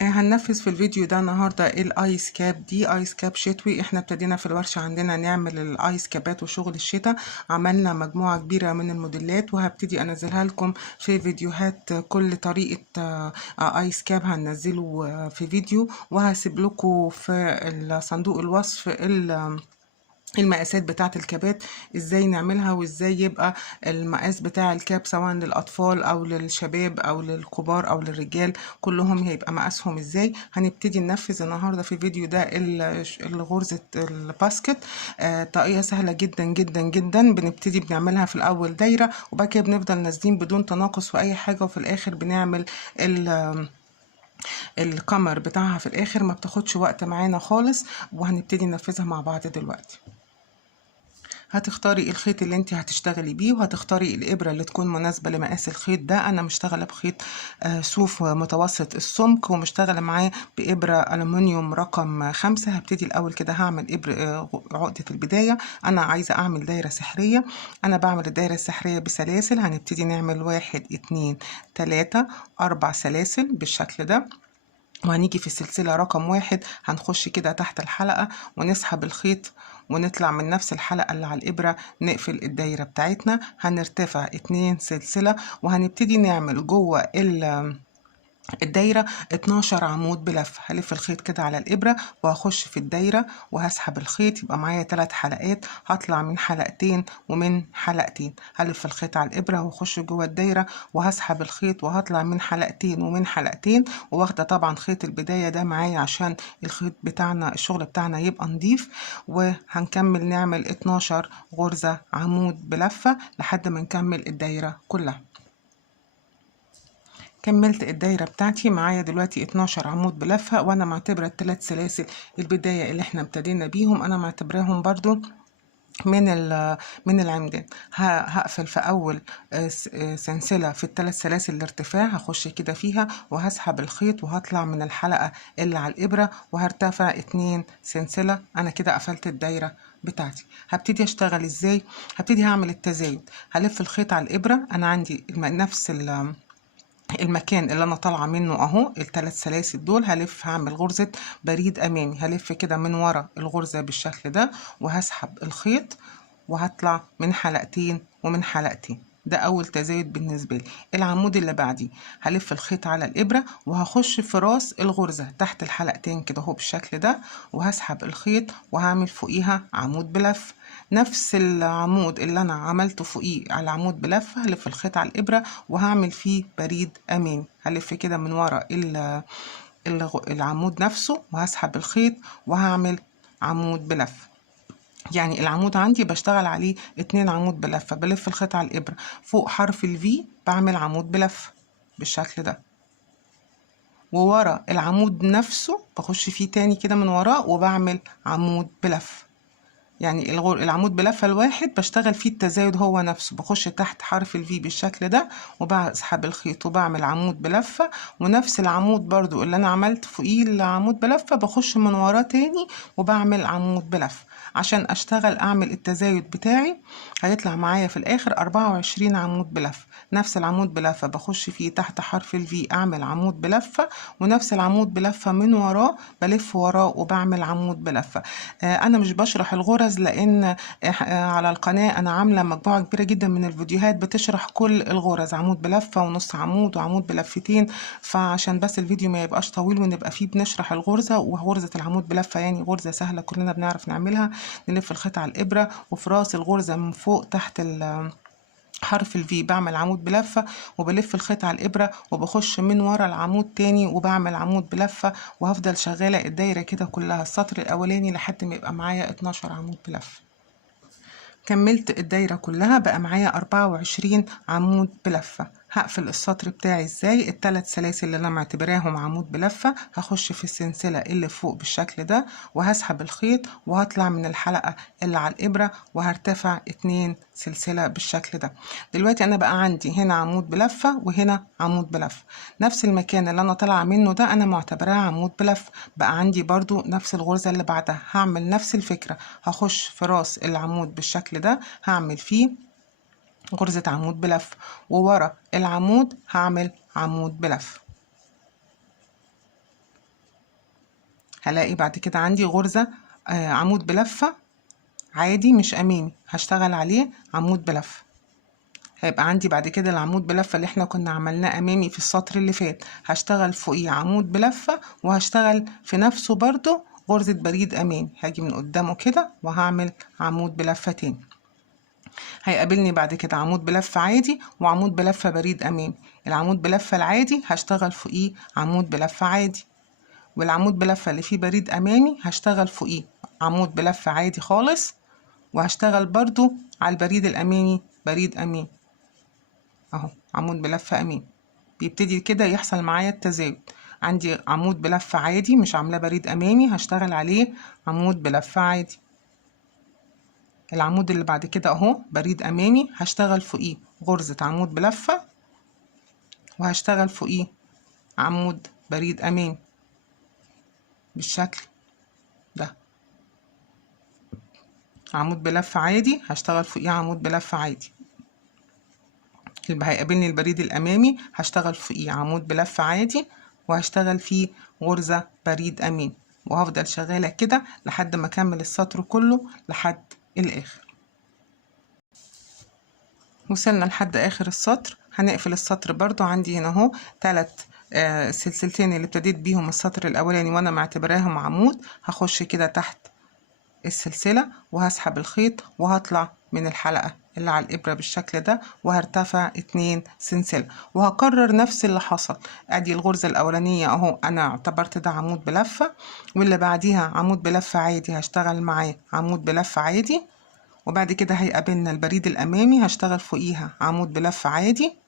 هننفذ في الفيديو ده النهارده الايس كاب. دي ايس كاب شتوي. احنا ابتدينا في الورشة عندنا نعمل الايس كابات وشغل الشتاء، عملنا مجموعة كبيرة من الموديلات وهبتدي انزلها لكم في فيديوهات. كل طريقة ايس كاب هننزله في فيديو، وهسيب لكم في صندوق الوصف المقاسات بتاعة الكابات، ازاي نعملها وازاي يبقى المقاس بتاع الكاب سواء للأطفال أو للشباب أو للكبار أو للرجال، كلهم هيبقى مقاسهم ازاي. هنبتدي ننفذ النهاردة في الفيديو ده الغرزة الباسكت. طاقية سهلة جدا جدا جدا. بنبتدي بنعملها في الأول دايرة، وبعد كده بنفضل نازلين بدون تناقص في أي حاجة، وفي الآخر بنعمل الكمر بتاعها في الآخر. ما بتاخدش وقت معانا خالص، وهنبتدي ننفذها مع بعض دلوقتي. هتختاري الخيط اللي انت هتشتغلي بيه، وهتختاري الابره اللي تكون مناسبه لمقاس الخيط ده. انا مشتغله بخيط صوف متوسط السمك، ومشتغله معاه بابره الومنيوم رقم 5. هبتدي الاول كده هعمل عقده البدايه. انا عايزه اعمل دايره سحريه. انا بعمل الدايره السحريه بسلاسل. هنبتدي نعمل 1 2 3 4 سلاسل بالشكل ده، وهنيجي في السلسلة رقم 1 هنخش كده تحت الحلقة ونسحب الخيط ونطلع من نفس الحلقة اللي على الإبرة، نقفل الدايرة بتاعتنا. هنرتفع 2 سلسلة، وهنبتدي نعمل جوه الدايرة 12 عمود بلف. هلف الخيط كده على الإبرة وهخش في الدايرة وهسحب الخيط، يبقى معايا 3 حلقات. هطلع من حلقتين ومن حلقتين. هلف الخيط على الإبرة واخش جوه الدايرة وهسحب الخيط وهطلع من حلقتين ومن حلقتين، واخده طبعا خيط البداية ده معايا عشان الخيط بتاعنا الشغل بتاعنا يبقى نضيف. وهنكمل نعمل 12 غرزة عمود بلفة لحد ما نكمل الدايرة كلها. كملت الدايرة بتاعتي، معايا دلوقتي 12 عمود بلفة، وانا معتبرة ال3 سلاسل البداية اللي احنا ابتدينا بيهم انا معتبراهم برضو من العمدان. هقفل في اول سلسلة في ال3 سلاسل الارتفاع، هخش كده فيها وهسحب الخيط وهطلع من الحلقة اللي على الابرة وهرتفع 2 سلسلة. انا كده قفلت الدايرة بتاعتي. هبتدي اشتغل ازاي؟ هبتدي هعمل التزايد. هلف الخيط على الابرة. انا عندي نفس المكان اللي انا طالعه منه اهو ال3 سلاسل دول، هلف هعمل غرزه بريد امامي. هلف كده من ورا الغرزه بالشكل ده وهسحب الخيط وهطلع من حلقتين ومن حلقتين. ده اول تزايد بالنسبه لي. العمود اللي بعديه هلف الخيط على الابره وهخش في راس الغرزه تحت الحلقتين كده اهو بالشكل ده، وهسحب الخيط وهعمل فوقيها عمود بلف. نفس العمود اللي انا عملته فوقيه على العمود بلف هلف الخيط على الابره وهعمل فيه بريد امامي. هلف كده من ورا العمود نفسه وهسحب الخيط وهعمل عمود بلف. يعني العمود عندي بشتغل عليه 2 عمود بلفة. بلف الخيط على الإبرة فوق حرف الفي بعمل عمود بلف بالشكل ده، وورا العمود نفسه بخش فيه تاني كده من وراه وبعمل عمود بلف. يعني العمود بلفة الواحد بشتغل فيه التزايد هو نفسه. بخش تحت حرف الفي بالشكل ده وبسحب الخيط وبعمل عمود بلفة، ونفس العمود برضو اللي انا عملت فوقيه العمود بلفة بخش من وراه تاني وبعمل عمود بلفة عشان اشتغل اعمل التزايد بتاعي. هيطلع معايا في الاخر 24 عمود بلفة. نفس العمود بلفة بخش فيه تحت حرف الفي اعمل عمود بلفة، ونفس العمود بلفة من وراه بلف وراه وبعمل عمود بلفة. انا مش بشرح الغرز لان على القناة انا عاملة مجموعة كبيرة جدا من الفيديوهات بتشرح كل الغرز، عمود بلفة ونص عمود وعمود بلفتين. فعشان بس الفيديو ما يبقاش طويل ونبقى فيه بنشرح الغرزة، وغرزة العمود بلفة يعني غرزة سهلة كلنا بنعرف نعملها. نلف الخيط على الابرة وفي راس الغرزة من فوق تحت حرف الفي بعمل عمود بلفة وبلف الخيط على الإبرة وبخش من ورا العمود تاني وبعمل عمود بلفة، وهفضل شغالة الدايرة كده كلها السطر الأولاني لحد ما يبقى معايا 12 عمود بلفة. كملت الدايرة كلها بقى معايا 24 عمود بلفة. هقفل السطر بتاعي ازاي؟ ال3 سلاسل اللي انا معتبراهم عمود بلفة هخش في السلسلة اللي فوق بالشكل ده وهسحب الخيط وهطلع من الحلقة اللي على الابرة وهرتفع 2 سلسلة بالشكل ده. دلوقتي انا بقى عندي هنا عمود بلفة وهنا عمود بلفة. نفس المكان اللي انا طالعة منه ده انا معتبراه عمود بلفة. بقى عندي برضو نفس الغرزة اللي بعدها هعمل نفس الفكرة. هخش في راس العمود بالشكل ده هعمل فيه غرزة عمود بلف، وورا العمود هعمل عمود بلف. هلاقي بعد كده عندي غرزة عمود بلفة عادي مش امامي، هشتغل عليه عمود بلفة. هيبقى عندي بعد كده العمود بلفة اللي احنا كنا عملناه امامي في السطر اللي فات، هشتغل فوقيه عمود بلفة، وهشتغل في نفسه برضو غرزة بريد امامي. هاجي من قدامه كده وهعمل عمود بلفة تاني. هيقابلني بعد كده عمود بلفة عادي وعمود بلفة بريد امامي. العمود بلفة العادي هشتغل فوقيه عمود بلفة عادي، والعمود بلفة اللي فيه بريد امامي هشتغل فوقيه عمود بلفة عادي خالص، وهشتغل برضو على البريد الامامي بريد امامي اهو، عمود بلفة امامي. بيبتدي كده يحصل معايا التزايد. عندي عمود بلفة عادي مش عاملاه بريد امامي، هشتغل عليه عمود بلفة عادي. العمود اللي بعد كده اهو بريد امامي، هشتغل فوقيه غرزة عمود بلفة، وهشتغل فوقيه عمود بريد امامي بالشكل ده. عمود بلفة عادي هشتغل فوقيه عمود بلفة عادي. يبقى هيقابلني البريد الامامي هشتغل فوقيه عمود بلفة عادي، وهشتغل فيه غرزة بريد امامي، وهفضل شغالة كده لحد ما اكمل السطر كله لحد الاخر. وصلنا لحد اخر السطر. هنقفل السطر برضو. عندي هنا اهو 3 سلسلتين اللي ابتديت بيهم السطر الاولاني وانا معتبراهم عمود، هخش كده تحت السلسلة وهسحب الخيط وهطلع من الحلقة اللي على الإبرة بالشكل ده، وهرتفع 2 سلسلة، وهكرر نفس اللي حصل. ادي الغرزة الاولانية اهو انا اعتبرت ده عمود بلفة، واللي بعديها عمود بلفة عادي هشتغل معاه عمود بلفة عادي، وبعد كده هيقابلنا البريد الامامي هشتغل فوقيها عمود بلفة عادي،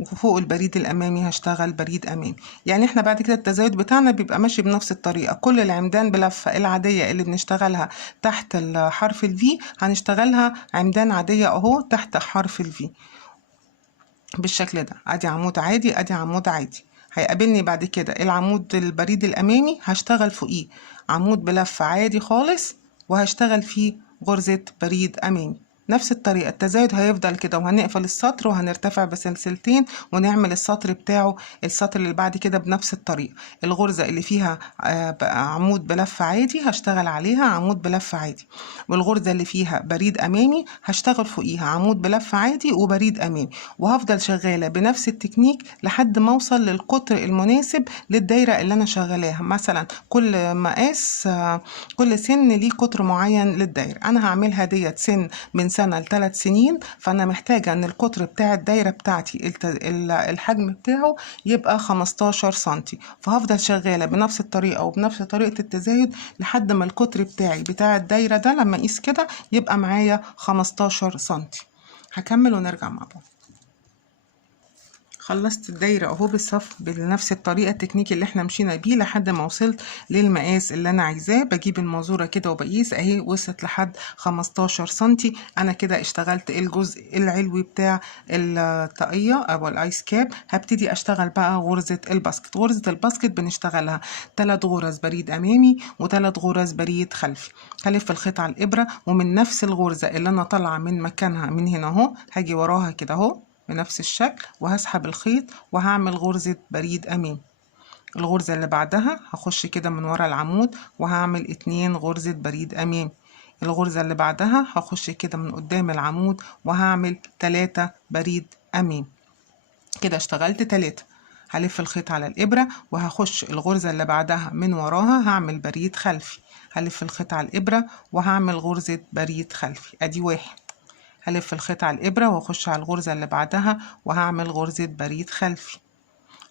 وفوق البريد الامامي هشتغل بريد امامي. يعني احنا بعد كده التزايد بتاعنا بيبقى ماشي بنفس الطريقه. كل العمدان بلفه العاديه اللي بنشتغلها تحت حرف الفي هنشتغلها عمدان عاديه اهو تحت حرف الفي بالشكل ده. ادي عمود عادي، ادي عمود عادي. هيقابلني بعد كده العمود البريد الامامي هشتغل فوقيه عمود بلفه عادي خالص، وهشتغل فيه غرزه بريد امامي. نفس الطريقة التزايد هيفضل كده، وهنقفل السطر وهنرتفع بسلسلتين ونعمل السطر بتاعه السطر اللي بعد كده بنفس الطريقة. الغرزة اللي فيها عمود بلفة عادي هشتغل عليها عمود بلفة عادي، والغرزة اللي فيها بريد أمامي هشتغل فوقيها عمود بلفة عادي وبريد أمامي، وهفضل شغالة بنفس التكنيك لحد ما أوصل للقطر المناسب للدايرة اللي أنا شغالاها. مثلا كل مقاس كل سن ليه قطر معين للدايرة. أنا هعملها ديت سن من سنة ل3 سنين، فأنا محتاجة أن القطر بتاع الدايرة بتاعتي الحجم بتاعه يبقى 15 سنتي، فهفضل شغالة بنفس الطريقة وبنفس طريقة التزايد لحد ما القطر بتاع الدايرة ده لما أقيس كده يبقى معايا 15 سنتي. هكمل ونرجع مع بعض. خلصت الدايرة اهو بالصف بنفس الطريقة التكنيك اللي احنا مشينا بيه لحد ما وصلت للمقاس اللي انا عايزاه. بجيب المازورة كده وبقيس اهي وصلت لحد 15 سنتي. انا كده اشتغلت الجزء العلوي بتاع الطاقية او الايس كاب. هبتدي اشتغل بقى غرزة الباسكت. غرزة الباسكت بنشتغلها 3 غرز بريد امامي و3 غرز بريد خلفي. هلف الخيط على الابرة، ومن نفس الغرزة اللي انا طالعة من مكانها من هنا اهو هاجي وراها كده اهو بنفس الشكل، وهسحب الخيط وهعمل غرزة بريد أمامي. الغرزة اللي بعدها هخش كده من ورا العمود وهعمل 2 غرزة بريد أمامي. الغرزة اللي بعدها هخش كده من قدام العمود وهعمل 3 بريد أمامي. كده اشتغلت 3. هلف الخيط على الإبرة وهخش الغرزة اللي بعدها من وراها هعمل بريد خلفي. هلف الخيط على الإبرة وهعمل غرزة بريد خلفي. أدي 1. هلف الخيط على الإبرة وأخش على الغرزة اللي بعدها وهعمل غرزة بريد خلفي.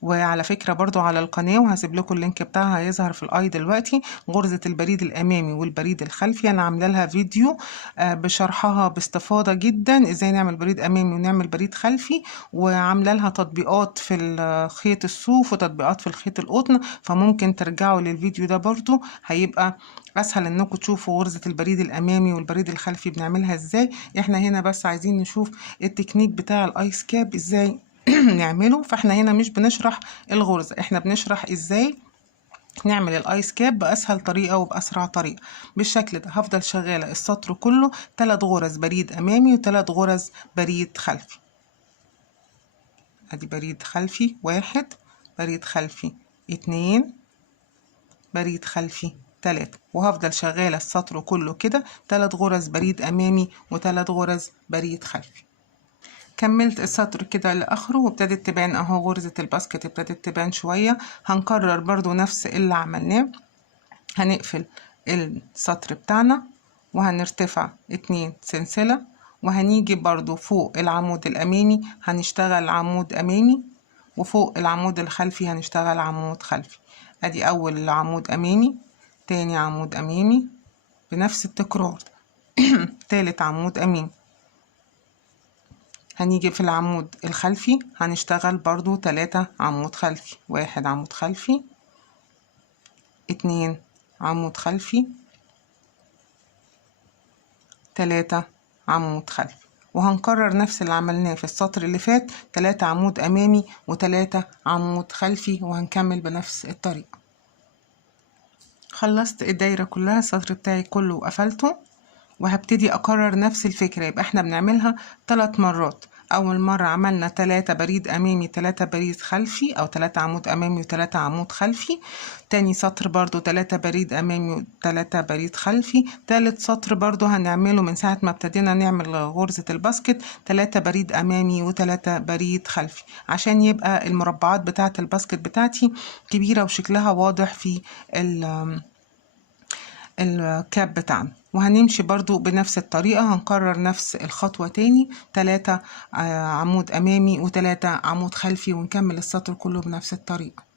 وعلى فكرة برضو على القناة، وهسيب لكم اللينك بتاعها هيظهر في الاي دلوقتي، غرزة البريد الامامي والبريد الخلفي انا عامله لها فيديو بشرحها باستفاضة جدا ازاي نعمل بريد امامي ونعمل بريد خلفي، وعامله لها تطبيقات في الخيط الصوف وتطبيقات في الخيط القطن، فممكن ترجعوا للفيديو ده برضو هيبقى اسهل انكم تشوفوا غرزة البريد الامامي والبريد الخلفي بنعملها ازاي. احنا هنا بس عايزين نشوف التكنيك بتاع الايس كاب ازاي نعمله. فاحنا هنا مش بنشرح الغرزة، احنا بنشرح ازاي نعمل الايس كاب باسهل طريقة وباسرع طريقة بالشكل ده. هفضل شغالة السطر كله 3 غرز بريد امامي و3 غرز بريد خلفي. ادي بريد خلفي 1، بريد خلفي 2، بريد خلفي 3. وهفضل شغالة السطر كله كده 3 غرز بريد أمامي و3 غرز بريد خلفي. كملت السطر كده لآخره وابتدت تبان اهو غرزة الباسكت ابتدت تبان شوية. هنكرر برضو نفس اللي عملناه. هنقفل السطر بتاعنا وهنرتفع 2 سلسلة، وهنيجي برضو فوق العمود الأمامي هنشتغل عمود أمامي، وفوق العمود الخلفي هنشتغل عمود خلفي. ادي أول عمود أمامي، تاني عمود أمامي بنفس التكرار تالت عمود أمامي. هنيجي في العمود الخلفي هنشتغل برضو 3 عمود خلفي، 1 عمود خلفي، 2 عمود خلفي، 3 عمود خلفي. وهنكرر نفس اللي عملناه في السطر اللي فات، 3 عمود أمامي و3 عمود خلفي، وهنكمل بنفس الطريقة. خلصت الدايرة كلها، السطر بتاعي كله وقفلته، وهبتدي أكرر نفس الفكرة. يبقى احنا بنعملها 3 مرات. أول مرة عملنا 3 بريد أمامي 3 بريد خلفي، أو 3 عمود أمامي و3 عمود خلفي. تاني سطر برضو 3 بريد أمامي و3 بريد خلفي. تالت سطر برضو هنعمله من ساعة ما ابتدينا نعمل غرزة الباسكت 3 بريد أمامي و3 بريد خلفي، عشان يبقى المربعات بتاعة الباسكت بتاعتي كبيرة وشكلها واضح في الكاب بتاعنا. وهنمشي برضو بنفس الطريقة، هنكرر نفس الخطوة تاني، 3 عمود أمامي و3 عمود خلفي، ونكمل السطر كله بنفس الطريقة.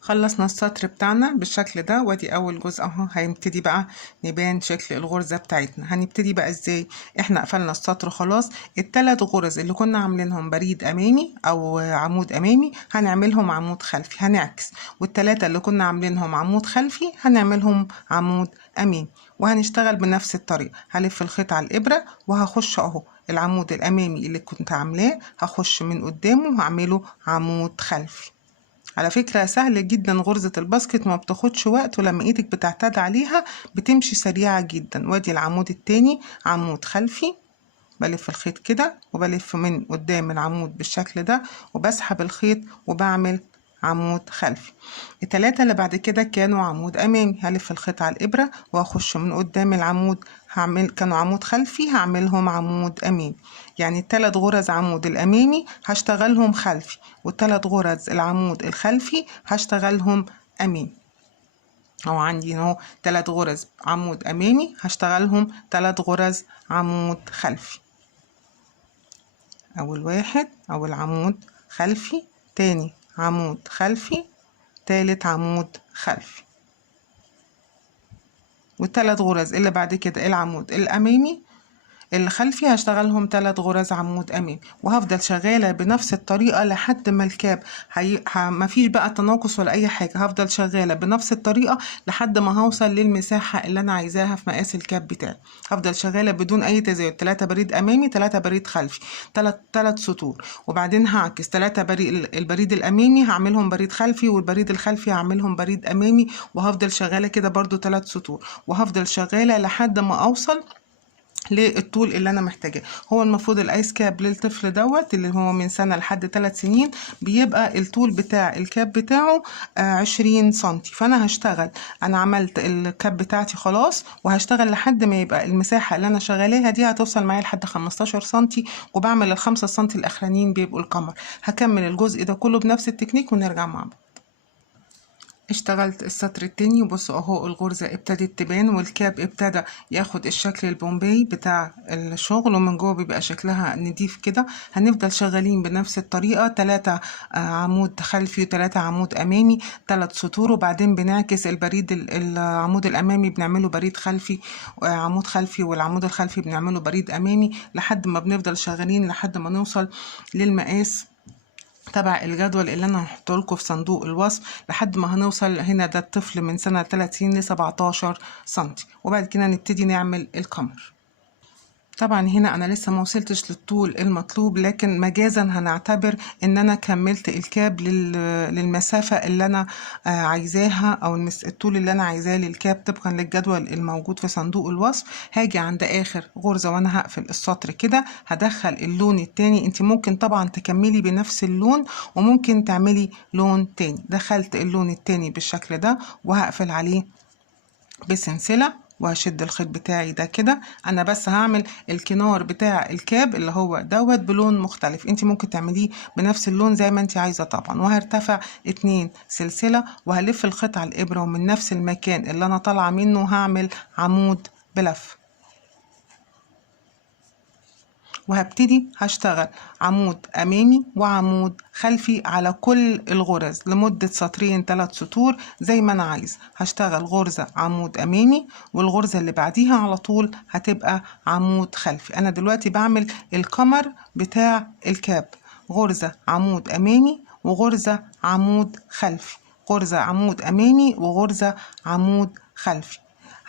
خلصنا السطر بتاعنا بالشكل ده، وادي اول جزء اهو. هنبتدي بقى نبان شكل الغرزة بتاعتنا. هنبتدي بقى ازاي؟ احنا قفلنا السطر خلاص. ال3 غرز اللي كنا عاملينهم بريد امامي او عمود امامي هنعملهم عمود خلفي، هنعكس. وال3 اللي كنا عاملينهم عمود خلفي هنعملهم عمود امامي، وهنشتغل بنفس الطريقة. هلف الخيط على الابرة وهخش اهو العمود الامامي اللي كنت عاملاه، هخش من قدامه وهعمله عمود خلفي. على فكرة سهل جدا غرزة الباسكت، ما بتاخدش وقت، ولما ايدك بتعتاد عليها بتمشي سريعة جدا. وادي العمود التاني عمود خلفي، بلف الخيط كده وبلف من قدام العمود بالشكل ده وبسحب الخيط وبعمل عمود خلفي. ال3 اللي بعد كده كانوا عمود امامي، هلف الخيط على الابرة واخش من قدام العمود، كانوا عمود خلفي هعملهم عمود امامي. يعني ال3 غرز عمود الامامي هشتغلهم خلفي، وال3 غرز العمود الخلفي هشتغلهم امامي. او عندي اهو 3 غرز عمود امامي هشتغلهم 3 غرز عمود خلفي. اول واحد اول عمود خلفي، تاني عمود خلفي، تالت عمود خلفي. والثلاث غرز اللي بعد كده العمود الامامي الخلفي هشتغلهم 3 غرز عمود امامي، وهفضل شغاله بنفس الطريقه لحد ما الكاب مفيش بقى تناقص ولا اي حاجه. هفضل شغاله بنفس الطريقه لحد ما هوصل للمساحه اللي انا عايزاها في مقاس الكاب بتاعي. هفضل شغاله بدون اي تزايد، 3 بريد امامي 3 بريد خلفي، 3 سطور، وبعدين هعكس 3 البريد الامامي هعملهم بريد خلفي، والبريد الخلفي هعملهم بريد امامي، وهفضل شغاله كده برضو 3 سطور، وهفضل شغاله لحد ما اوصل للطول اللي انا محتاجاه. هو المفروض الايس كاب للطفل دوت اللي هو من سنة لحد 3 سنين بيبقى الطول بتاع الكاب بتاعه 20 سنتي. فانا هشتغل، انا عملت الكاب بتاعتي خلاص، وهشتغل لحد ما يبقى المساحة اللي انا شغالاها دي هتوصل معايا لحد 15 سنتي، وبعمل ال5 سنتي الاخرانيين بيبقوا القمر. هكمل الجزء ده كله بنفس التكنيك ونرجع مع بعض. اشتغلت السطر التاني، وبصوا اهو الغرزة ابتدت تبان، والكاب ابتدى ياخد الشكل البومبي بتاع الشغل، ومن جوه بيبقى شكلها نضيف كده. هنفضل شغالين بنفس الطريقة، 3 عمود خلفي و3 عمود امامي، 3 سطور، وبعدين بنعكس البريد العمود الامامي بنعمله بريد خلفي عمود خلفي، والعمود الخلفي بنعمله بريد امامي، لحد ما بنفضل شغالين لحد ما نوصل للمقاس تبع الجدول اللي انا هحطه لكم في صندوق الوصف، لحد ما هنوصل هنا. ده الطفل من سنة 30 ل 17 سنتي، وبعد كده نبتدي نعمل القمر. طبعا هنا انا لسه ما وصلتش للطول المطلوب، لكن مجازا هنعتبر ان انا كملت الكاب للمسافة اللي انا عايزاها، او الطول اللي انا عايزاه للكاب طبقا للجدول الموجود في صندوق الوصف. هاجي عند اخر غرزة وانا هقفل السطر كده، هدخل اللون التاني. انت ممكن طبعا تكملي بنفس اللون وممكن تعملي لون تاني. دخلت اللون التاني بالشكل ده وهقفل عليه بسلسلة وهشد الخيط بتاعي ده كده. انا بس هعمل الكنار بتاع الكاب اللي هو دوت بلون مختلف، انت ممكن تعمليه بنفس اللون زي ما انت عايزة طبعا. وهرتفع 2 سلسلة وهلف الخيط على الابرة، ومن نفس المكان اللي انا طالعة منه هعمل عمود بلف، وهبتدي هشتغل عمود امامي وعمود خلفي على كل الغرز لمدة سطرين 3 سطور زي ما انا عايز. هشتغل غرزة عمود امامي، والغرزة اللي بعديها على طول هتبقى عمود خلفي. انا دلوقتي بعمل القمر بتاع الكاب، غرزة عمود امامي وغرزة عمود خلفي، غرزة عمود امامي وغرزة عمود خلفي.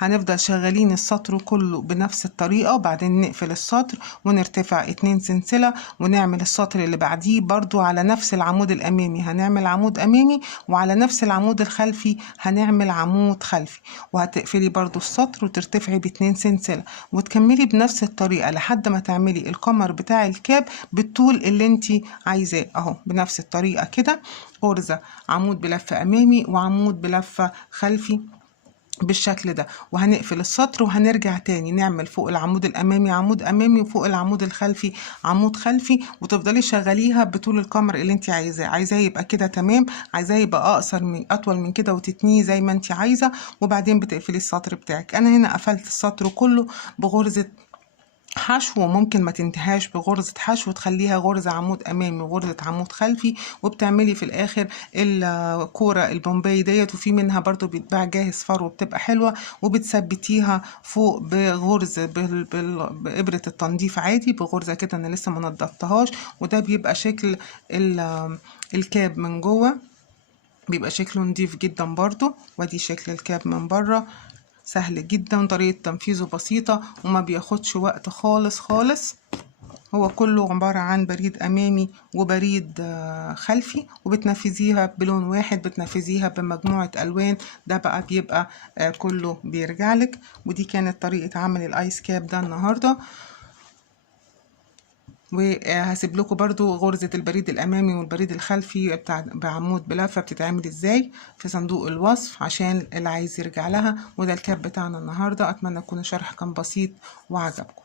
هنفضل شغالين السطر كله بنفس الطريقة، وبعدين نقفل السطر ونرتفع 2 سلسلة ونعمل السطر اللي بعديه برضو على نفس العمود الأمامي هنعمل عمود أمامي، وعلى نفس العمود الخلفي هنعمل عمود خلفي. وهتقفلي برضو السطر وترتفعي ب2 سلسلة وتكملي بنفس الطريقة لحد ما تعملي القمر بتاع الكاب بالطول اللي انتي عايزاه اهو بنفس الطريقة كده. غرزة عمود بلفة أمامي وعمود بلفة خلفي بالشكل ده، وهنقفل السطر وهنرجع تاني نعمل فوق العمود الامامي عمود امامي وفوق العمود الخلفي عمود خلفي، وتفضلي شغليها بطول القمر اللي انت عايزاه يبقى كده تمام، عايزاه يبقى اقصر من اطول من كده وتتنيه زي ما انت عايزه. وبعدين بتقفلي السطر بتاعك. انا هنا قفلت السطر كله بغرزة حشو، وممكن ما تنتهاش بغرزة حشو وتخليها غرزة عمود امامي وغرزة عمود خلفي، وبتعملي في الاخر الكورة البومباي ديت. وفي منها برضو بيتباع جاهز فرو بتبقى حلوة، وبتثبتيها فوق بغرزة بإبرة التنظيف عادي بغرزة كده انا لسه ما نضفتهاش. وده بيبقى شكل الكاب من جوه، بيبقى شكله نضيف جدا برضو. وادي شكل الكاب من بره، سهل جدا، طريقة تنفيذه بسيطة وما بياخدش وقت خالص خالص. هو كله عبارة عن بريد أمامي وبريد خلفي، وبتنفذيها بلون واحد، بتنفذيها بمجموعة ألوان، ده بقى بيبقى كله بيرجعلك. ودي كانت طريقة عمل الآيس كاب ده النهاردة. وهسيب لكم برضو غرزة البريد الأمامي والبريد الخلفي بتاع بعمود بلفة بتتعمل ازاي في صندوق الوصف عشان اللي عايز يرجع لها. وده الكاب بتاعنا النهاردة. أتمنى يكون الشرح كان بسيط وعجبكم.